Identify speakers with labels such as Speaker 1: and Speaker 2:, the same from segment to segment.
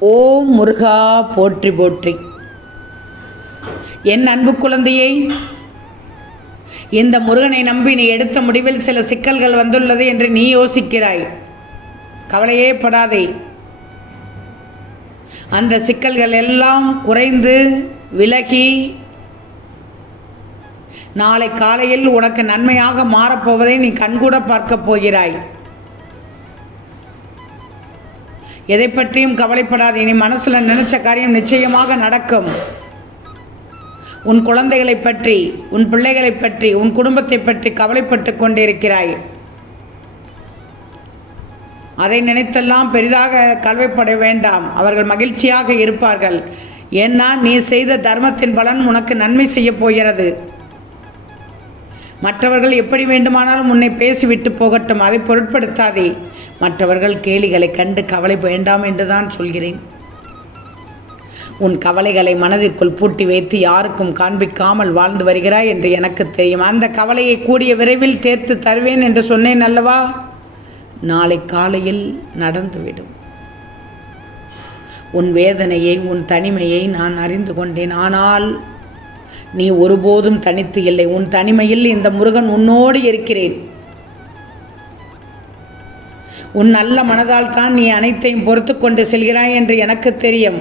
Speaker 1: ஓம் முருகா போற்றி போற்றி. என் அன்பு குழந்தையை இந்த முருகனை நம்பி நீ எடுத்த முடிவில் சில சிக்கல்கள் வந்துள்ளது என்று நீ யோசிக்கிறாய். கவலையே படாதே. அந்த சிக்கல்கள் எல்லாம் குறைந்து விலகி நாளை காலையில் உனக்கு நன்மையாக மாறப்போவதை நீ கண்கூட பார்க்கப் போகிறாய். எதை பற்றியும் கவலைப்படாது இனி மனசில் நினைச்ச காரியம் நிச்சயமாக நடக்கும். உன் குழந்தைகளை பற்றி உன் பிள்ளைகளை பற்றி உன் குடும்பத்தை பற்றி கவலைப்பட்டு கொண்டிருக்கிறாய். அதை நினைத்தெல்லாம் பெரிதாக கவலைப்பட வேண்டாம். அவர்கள் மகிழ்ச்சியாக இருப்பார்கள். ஏன்னா நீ செய்த தர்மத்தின் பலன் உனக்கு நன்மை செய்யப் போகிறது. மற்றவர்கள் எப்படி வேண்டுமானாலும் உன்னை பேசிவிட்டு போகட்டும் அதை பொருட்படுத்தாதே. மற்றவர்கள் கேலிகளை கண்டு கவலை வேண்டாம் என்றுதான் சொல்கிறேன். உன் கவலைகளை மனதிற்குள் பூட்டி வைத்து யாருக்கும் காண்பிக்காமல் வாழ்ந்து வருகிறாய் என்று எனக்கு தெரியும். அந்த கவலையை கூடிய விரைவில் தேர்த்து தருவேன் என்று சொன்னேன் அல்லவா? நாளை காலையில் நடந்துவிடும். உன் வேதனையை உன் தனிமையை நான் அறிந்து கொண்டேன். ஆனால் நீ ஒருபோதும் தனித்து இல்லை. உன் தனிமையில் இந்த முருகன் உன்னோடு இருக்கிறேன். உன் நல்ல மனதால் தான் நீ அனைத்தையும் பொறுத்து கொண்டு செல்கிறாய் என்று எனக்கு தெரியும்.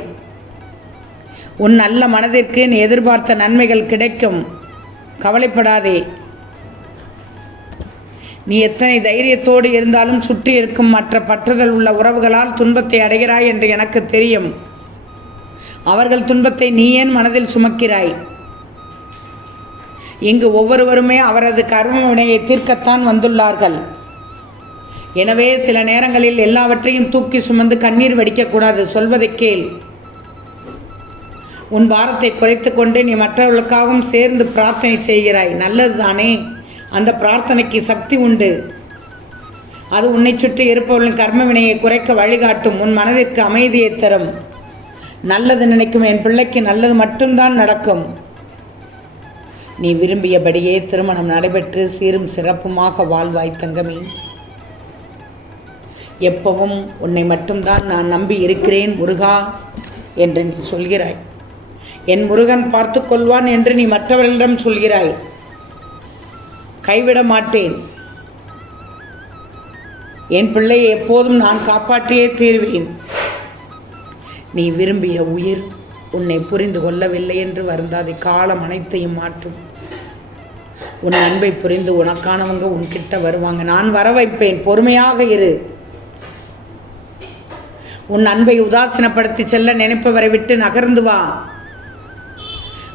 Speaker 1: உன் நல்ல மனதிற்கு நீ எதிர்பார்த்த நன்மைகள் கிடைக்கும். கவலைப்படாதே. நீ எத்தனை தைரியத்தோடு இருந்தாலும் சுற்றி இருக்கும் மற்ற பற்றுதல் உள்ள உறவுகளால் துன்பத்தை அடைகிறாய் என்று எனக்கு தெரியும். அவர்கள் துன்பத்தை நீ ஏன் மனதில் சுமக்கிறாய்? இங்கு ஒவ்வொருவருமே அவரது கர்ம வினையை தீர்க்கத்தான் வந்துள்ளார்கள். எனவே சில நேரங்களில் எல்லாவற்றையும் தூக்கி சுமந்து கண்ணீர் வடிக்கக்கூடாது. சொல்வதை கேள். உன் பாரத்தை குறைத்து கொண்டு நீ மற்றவர்களுக்காகவும் சேர்ந்து பிரார்த்தனை செய்கிறாய். நல்லதுதானே? அந்த பிரார்த்தனைக்கு சக்தி உண்டு. அது உன்னை சுற்றி இருப்பவர்களின் கர்ம வினையை குறைக்க வழிகாட்டும். உன் மனதிற்கு அமைதியை தரும். நல்லது நினைக்கும் என் பிள்ளைக்கு நல்லது மட்டும்தான் நடக்கும். நீ விரும்பியபடியே திருமணம் நடைபெற்று சீரும் சிறப்புமாக வாழ்வாய் தங்கமி. எப்பவும் உன்னை மட்டும்தான் நான் நம்பி இருக்கிறேன் முருகா என்று நீ சொல்கிறாய். என் முருகன் பார்த்து கொள்வான் என்று நீ மற்றவர்களிடம் சொல்கிறாய். கைவிட மாட்டேன். என் பிள்ளையை எப்போதும் நான் காப்பாற்றியே தீர்வேன். நீ விரும்பிய உயிர் உன்னை புரிந்து கொள்ளவில்லை என்று வருந்தாதே காலம் அனைத்தையும் மாற்றும். உன் அன்பை புரிந்து உனக்கானவங்க உன்கிட்ட வருவாங்க. நான் வர வைப்பேன் பொறுமையாக இரு. உன் அன்பை உதாசீனப்படுத்தி செல்ல நினைப்பவரை விட்டு நகர்ந்து வா.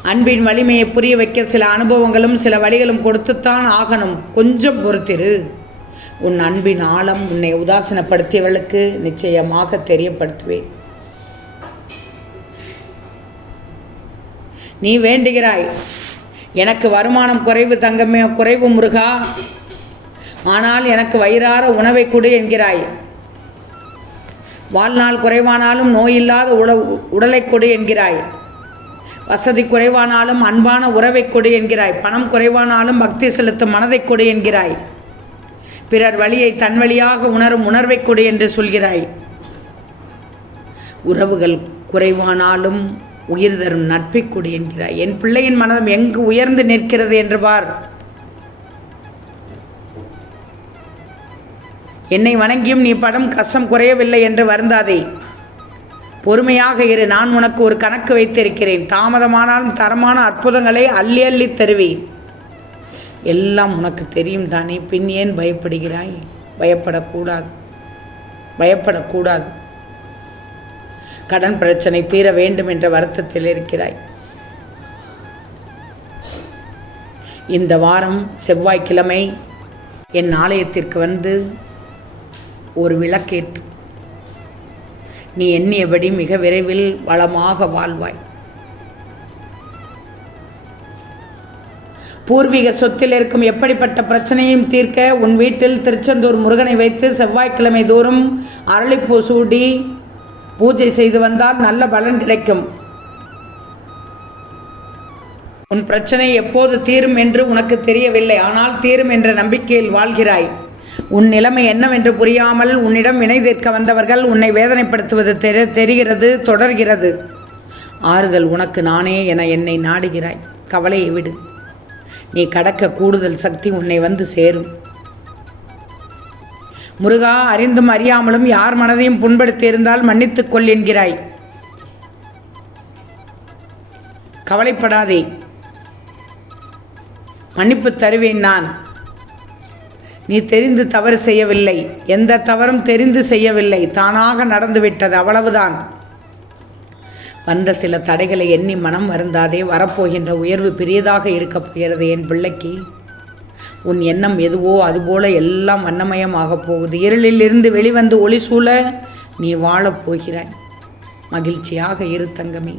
Speaker 1: அன்பின் வலிமையை புரிய வைக்க சில அனுபவங்களும் சில வழிகளும் கொடுத்துத்தான் ஆகணும். கொஞ்சம் பொறுத்திரு. உன் அன்பின் ஆழம் உன்னை உதாசீனப்படுத்தியவளுக்கு நிச்சயமாக தெரியப்படுத்துவேன். நீ வேண்டுகிறாய். எனக்கு வருமானம் குறைவு தங்கமே குறைவு முருகா. ஆனால் எனக்கு வயிறார உணவை கொடு என்கிறாய். வாழ்நாள் குறைவானாலும் நோயில்லாத உட உடலை கொடு என்கிறாய். வசதி குறைவானாலும் அன்பான உறவை கொடு என்கிறாய். பணம் குறைவானாலும் பக்தி செலுத்தும் மனதை கொடு என்கிறாய். பிறர் வழியை தன் வழியாக உணரும் உணர்வை கொடு என்று சொல்கிறாய். உறவுகள் குறைவானாலும் உயிர் தரும் நட்பை கொடு என்கிறாய். என் பிள்ளையின் மனதம் எங்கு உயர்ந்து நிற்கிறது என்று பார். என்னை வணங்கியும் நீ படம் கஷ்டம் குறையவில்லை என்று வருந்தாதே. பொறுமையாக இரு நான் உனக்கு ஒரு கணக்கு வைத்திருக்கிறேன். தாமதமானாலும் தரமான அற்புதங்களை அள்ளி அள்ளி தருவேன். எல்லாம் உனக்கு தெரியும் தானே பின் ஏன் பயப்படுகிறாய்? பயப்படக்கூடாது. பயப்படக்கூடாது. கடன் பிரச்சனை தீர வேண்டும் என்ற வருத்தத்தில் இருக்கிறாய். இந்த வாரம் செவ்வாய்க்கிழமை என் ஆலயத்திற்கு வந்து ஒரு விளக்கேற்று நீ எண்ணியபடி மிக விரைவில் வளமாக வாழ்வாய். பூர்வீக சொத்தில் இருக்கும் எப்படிப்பட்ட பிரச்சனையும் தீர்க்க உன் வீட்டில் திருச்செந்தூர் முருகனை வைத்து செவ்வாய்க்கிழமை தோறும் அரளிப்பூ சூடி பூஜை செய்து வந்தால் நல்ல பலன் கிடைக்கும். உன் பிரச்சனை எப்போது தீரும் என்று உனக்கு தெரியவில்லை. ஆனால் தீரும் என்ற நம்பிக்கையில் வாழ்கிறாய். உன் நிலைமை என்னவென்று புரியாமல் உன்னிடம் வினை தீர்க்க வந்தவர்கள் உன்னை வேதனைப்படுத்துவது தெரி தெரிகிறது தொடர்கிறது. ஆறுதல் உனக்கு நானே என என்னை நாடுகிறாய். கவலையை விடு. நீ கடக்க கூடுதல் சக்தி உன்னை வந்து சேரும். முருகா அறிந்தும் அறியாமலும் யார் மனதையும் புண்படுத்தியிருந்தால் மன்னித்துக் கொள் என்கிறாய். கவலைப்படாதே. மன்னிப்பு தருவேன் நான். நீ தெரிந்து தவறு செய்யவில்லை. எந்த தவறும் தெரிந்து செய்யவில்லை. தானாக நடந்துவிட்டது. அவ்வளவுதான். வந்த சில தடைகளை எண்ணி மனம் வருந்தாதே வரப்போகின்ற உயர்வு பெரியதாக இருக்கப் போகிறது. என் பிள்ளைக்கு உன் எண்ணம் எதுவோ அதுபோல எல்லாம் வண்ணமயமாக போகுது. இருளிலிருந்து வெளிவந்து ஒளி சூழ நீ வாழப் போகிறாய். மகிழ்ச்சியாக இரு தங்கமே.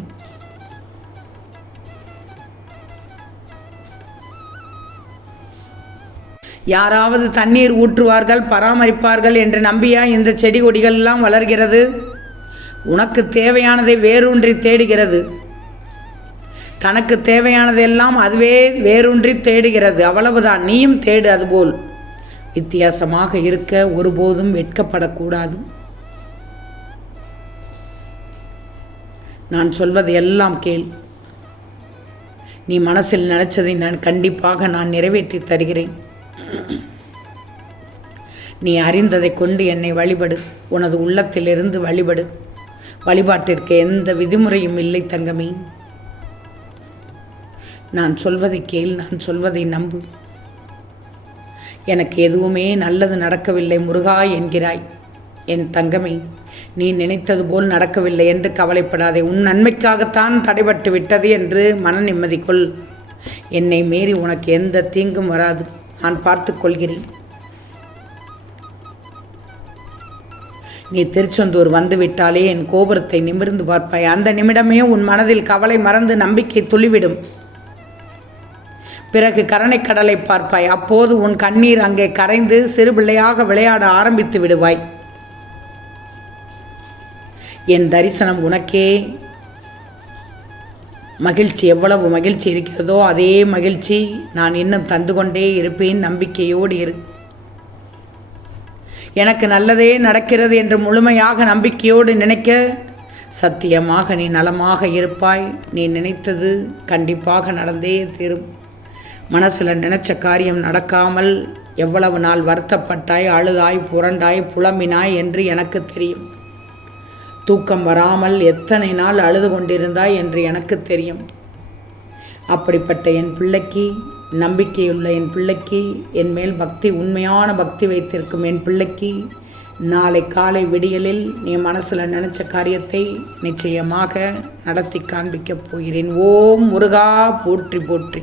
Speaker 1: யாராவது தண்ணீர் ஊற்றுவார்கள் பராமரிப்பார்கள் என்று நம்பியா இந்த செடி கொடிகள் எல்லாம் வளர்கிறது? உனக்கு தேவையானதை வேரூன்றி தேடுகிறது. தனக்கு தேவையானதெல்லாம் அதுவே வேரூன்றி தேடுகிறது. அவ்வளவுதான். நீயும் தேடு அதுபோல் வித்தியாசமாக இருக்க ஒருபோதும் வெட்கப்படக்கூடாது. நான் சொல்வது எல்லாம் கேள். நீ மனசில் நினைச்சதை நான் கண்டிப்பாக நான் நிறைவேற்றி தருகிறேன். நீ அறிந்ததை கொண்டு என்னை வழிபடு. உனது உள்ளத்திலிருந்து வழிபடு. வழிபாட்டிற்கு எந்த விதிமுறையும் இல்லை தங்கமே. நான் சொல்வதை கேள் நான் சொல்வதை நம்பு. எனக்கு எதுவுமே நல்லது நடக்கவில்லை முருகா என்கிறாய். என் தங்கமே நீ நினைத்தது போல் நடக்கவில்லை என்று கவலைப்படாதே. உன் நன்மைக்காகத்தான் தடைபட்டு விட்டது என்று மன நிம்மதி கொள். என்னை மீறி உனக்கு எந்த தீங்கும் வராது. நான் பார்த்து கொள்கிறேன். நீ திருச்செந்தூர் வந்து விட்டாலே என் கோபுரத்தை நிமிர்ந்து பார்ப்பாய். அந்த நிமிடமே உன் மனதில் கவலை மறந்து நம்பிக்கை துளிவிடும். பிறகு கருணைக்கடலை பார்ப்பாய். அப்போது உன் கண்ணீர் அங்கே கரைந்து சிறு பிள்ளையாக விளையாட ஆரம்பித்து விடுவாய். என் தரிசனம் உனக்கே. மகிழ்ச்சி எவ்வளவு மகிழ்ச்சி இருக்கிறதோ அதே மகிழ்ச்சி நான் இன்னும் தந்து கொண்டே இருப்பேன் நம்பிக்கையோடு இரு. எனக்கு நல்லதே நடக்கிறது என்று முழுமையாக நம்பிக்கையோடு நினைக்க சத்தியமாக நீ நலமாக இருப்பாய். நீ நினைத்தது கண்டிப்பாக நடந்தே தீரும். மனசில் நினச்ச காரியம் நடக்காமல் எவ்வளவு நாள் வருத்தப்பட்டாய் அழுதாய் புரண்டாய் புலம்பினாய் என்று எனக்கு தெரியும். தூக்கம் வராமல் எத்தனை நாள் அழுது கொண்டிருந்தாய் என்று எனக்கு தெரியும். அப்படிப்பட்ட என் பிள்ளைக்கு நம்பிக்கையுள்ள என் பிள்ளைக்கு என் மேல் பக்தி உண்மையான பக்தி வைத்திருக்கும் என் பிள்ளைக்கு நாளை காலை விடியலில் நீ மனசில் நினச்ச காரியத்தை நிச்சயமாக நடத்தி காண்பிக்கப் போகிறேன். ஓம் முருகா போற்றி போற்றி.